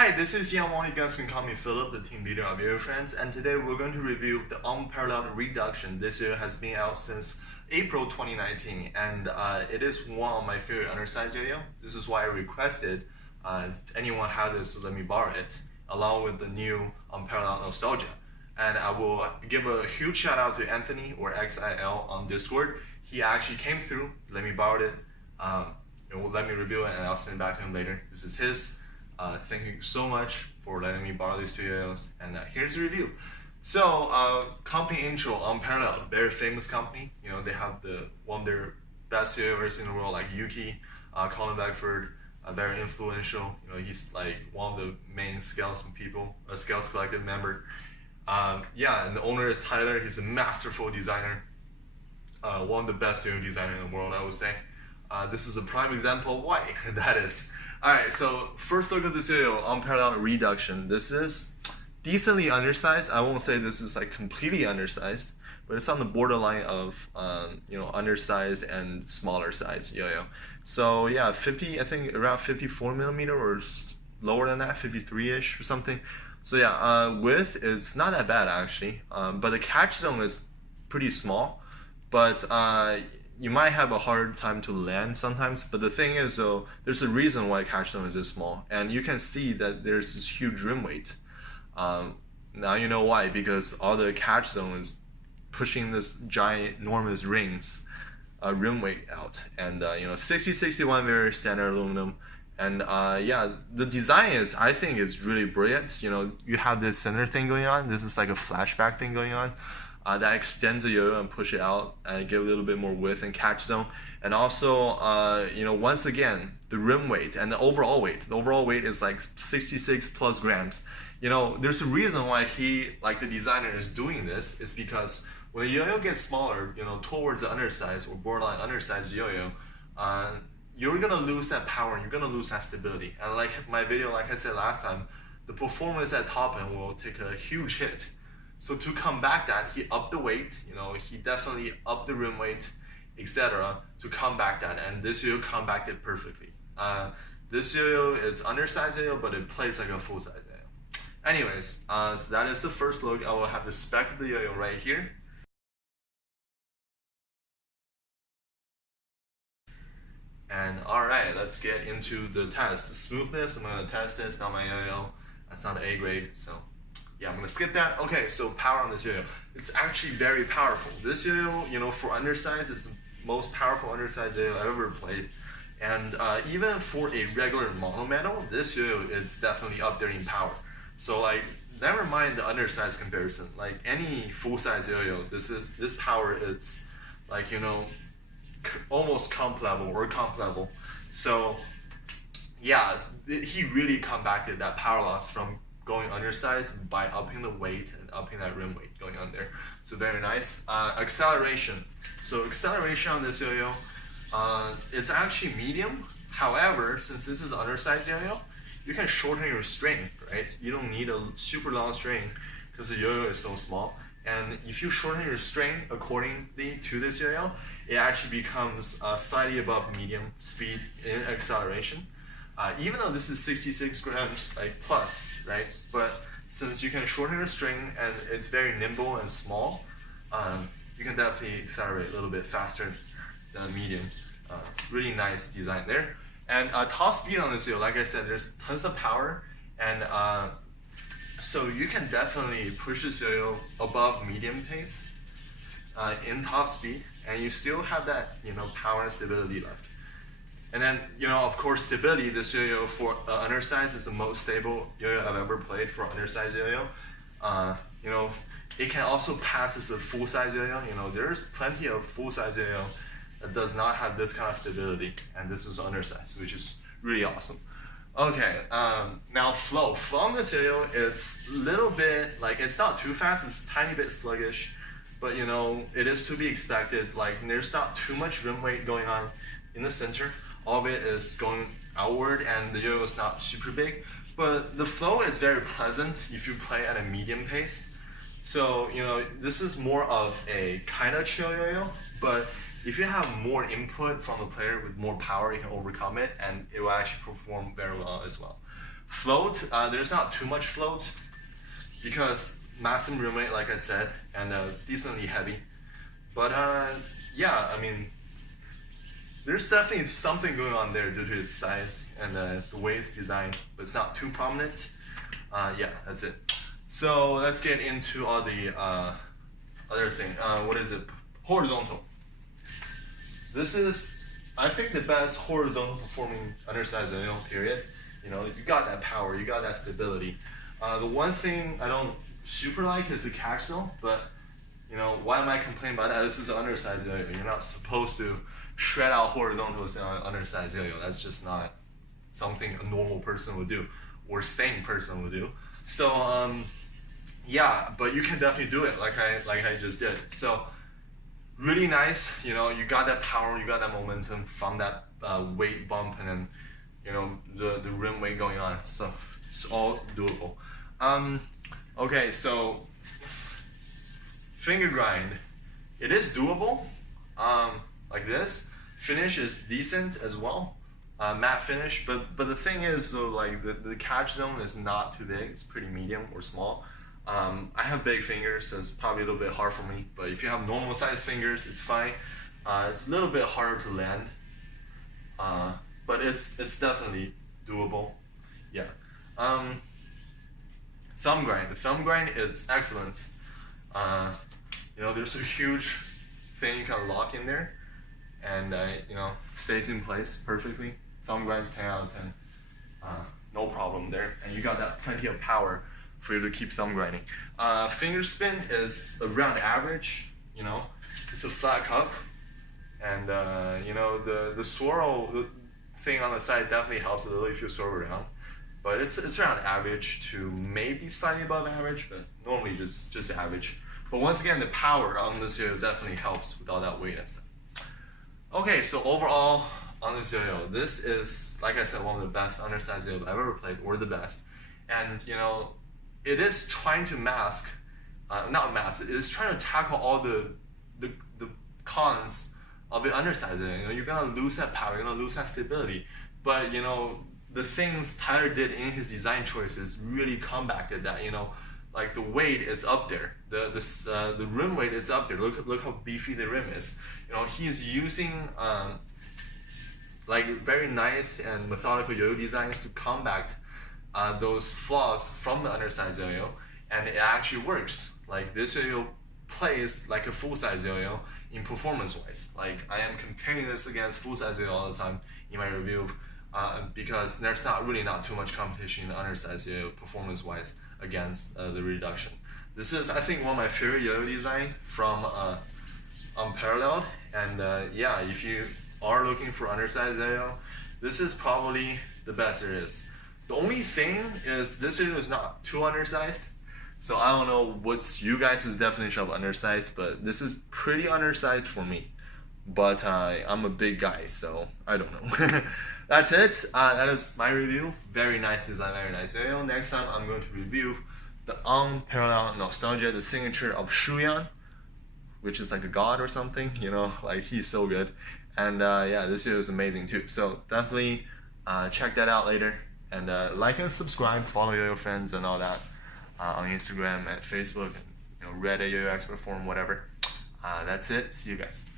Hi, this is Yang Wang. You guys can call me Philip, the team leader of your friends, and today we're going to review the Unparalleled Reduction. This year has been out since April 2019, and it is one of my favorite undersized yo-yo. This is why I requested if anyone had this, let me borrow it, along with the new Unparalleled Nostalgia. And I will give a huge shout out to Anthony, or XIL, on Discord. He actually came through, let me borrow it, let me review it, and I'll send it back to him later. This is his. Thank you so much for letting me borrow these two yo-yos, and here's the review. So, company intro, Unparalleled, very famous company. You know, they have one of their best yo-yos in the world, like Yuki, Colin Beckford, very influential. You know, he's like one of the main Scales people, a Scales Collective member. Yeah, and the owner is Tyler. He's a masterful designer, one of the best yo-yo designers in the world, I would say. This is a prime example of why that is. Alright, so first look at this yo-yo, Unparalleled Reduction. This is decently undersized. I won't say this is like completely undersized, but it's on the borderline of undersized and smaller size yo-yo. So yeah, I think around 54 millimeter or lower than that, 53-ish or something. So yeah, width, it's not that bad actually, but the catch zone is pretty small, but you might have a hard time to land sometimes. But the thing is though, there's a reason why catch zone is this small, and you can see that there's this huge rim weight. Now you know why, because all the catch zone is pushing this giant enormous rings rim weight out, and 6061 very standard aluminum. And yeah, the design I think is really brilliant. You know, you have this center thing going on. This is like a flashback thing going on. That extends the yo-yo and push it out and give a little bit more width and catch zone. And also, once again, the rim weight and the overall weight. The overall weight is like 66 plus grams. You know, there's a reason why the designer is doing this. Is because when the yo-yo gets smaller, towards the undersized or borderline undersized yo-yo, you're gonna lose that power. You're gonna lose that stability. And like my video, like I said last time, the performance at top end will take a huge hit. So to combat that, he upped the weight, he definitely upped the rim weight, etc. to combat that, and this yo-yo combated perfectly. This yo-yo is undersized yo-yo, but it plays like a full-size yo-yo. Anyways, so that is the first look. I will have the spec of the yo-yo right here. And alright, let's get into the test. The smoothness, I'm gonna test this, not my yo-yo. That's not an A grade, so yeah, I'm gonna skip that. Okay, so power on this yo-yo. It's actually very powerful. This yo-yo, for undersized, is the most powerful undersized yo-yo I've ever played. And even for a regular mono metal, this yo-yo is definitely up there in power. So like, never mind the undersized comparison. Like any full-size yo-yo, this power is like, almost comp level. So yeah, he really combated that power loss from going undersized by upping the weight and upping that rim weight going on there. So very nice. Acceleration. So acceleration on this yo-yo, it's actually medium. However, since this is an undersized yo-yo, you can shorten your string, right? You don't need a super long string because the yo-yo is so small. And if you shorten your string accordingly to this yo-yo, it actually becomes slightly above medium speed in acceleration. Even though this is 66 grams plus, right? But since you can shorten your string and it's very nimble and small, you can definitely accelerate a little bit faster than medium. Really nice design there. And top speed on this yo, like I said, there's tons of power, and so you can definitely push this yo above medium pace in top speed, and you still have that power and stability left. And then, of course, stability, this yo-yo for undersized is the most stable yo-yo I've ever played for undersized yo-yo. It can also pass as a full-size yo-yo. There's plenty of full-size yo-yo that does not have this kind of stability, and this is undersized, which is really awesome. Okay, now flow. Flow on this yo-yo, it's a little bit, it's not too fast, it's a tiny bit sluggish, but it is to be expected. There's not too much rim weight going on in the center. All of it is going outward, and the yo-yo is not super big, but the flow is very pleasant if you play at a medium pace. So this is more of a kind of chill yo-yo, but if you have more input from the player with more power, you can overcome it, and it will actually perform very well as well. Float, there's not too much float because maximum room weight, like I said, and decently heavy. But yeah, I mean, there's definitely something going on there due to its size and the way it's designed, but it's not too prominent. Yeah, that's it. So let's get into all the other thing. What is it? Horizontal. This is, I think, the best horizontal performing undersized yo-yo, period. You know, you got that power, you got that stability. The one thing I don't super like is the catch zone, but you know, why am I complaining about that? This is an undersized yo-yo. You're not supposed to shred out horizontals in an undersized yo-yo. That's just not something a normal person would do, or sane person would do. So yeah, but you can definitely do it like I just did. So really nice, you know, you got that power, you got that momentum from that weight bump, and then you know the rim weight going on. So it's all doable. Okay, so finger grind, it is doable. Like this. Finish is decent as well, matte finish. But the thing is, though, like the catch zone is not too big. It's pretty medium or small. I have big fingers, so it's probably a little bit hard for me. But if you have normal sized fingers, it's fine. It's a little bit harder to land, but it's definitely doable. Yeah. Thumb grind. The thumb grind is excellent. You know, there's a huge thing you can lock in there, and you know, stays in place perfectly. Thumb grind's 10 out of 10. No problem there, and you got that plenty of power for you to keep thumb grinding. Finger spin is around average. You know, it's a flat cup, and you know, the swirl thing on the side definitely helps a little if you swirl around. But it's around average to maybe slightly above average, but normally just average. But once again, the power on this yo-yo definitely helps with all that weight and stuff. Okay, so overall on this yo-yo, this is, like I said, one of the best undersized yo-yo I've ever played, or the best. And you know, it is trying to mask, not mask, it is trying to tackle all the cons of the undersized yo-yo. You know, you're gonna lose that power, you're gonna lose that stability. But you know, the things Tyler did in his design choices really combated that. You know, like the weight is up there, the rim weight is up there. Look how beefy the rim is. You know, he's using like very nice and methodical yo-yo designs to combat those flaws from the undersized yo-yo, and it actually works. Like this yo-yo plays like a full-size yo-yo in performance-wise. Like I am comparing this against full-size yo-yo all the time in my review. Because there's not too much competition in the undersized yo-yo performance-wise against the Reduction. This is, I think, one of my favorite yo-yo design from Unparalleled, and yeah, if you are looking for undersized yo-yo, this is probably the best there is. The only thing is this yo-yo is not too undersized, so I don't know what's you guys' definition of undersized, but this is pretty undersized for me. But I'm a big guy, so I don't know. That's it. That is my review. Very nice design, very nice yo-yo. Next time I'm going to review the Unparalleled Nostalgia, the signature of Shuyan, which is like a god or something. You know, like he's so good. And yeah, this yo-yo is amazing too. So definitely check that out later. And like and subscribe, follow yo-yo friends and all that on Instagram and Facebook, and you know, Reddit, yo-yo expert forum, whatever. That's it. See you guys.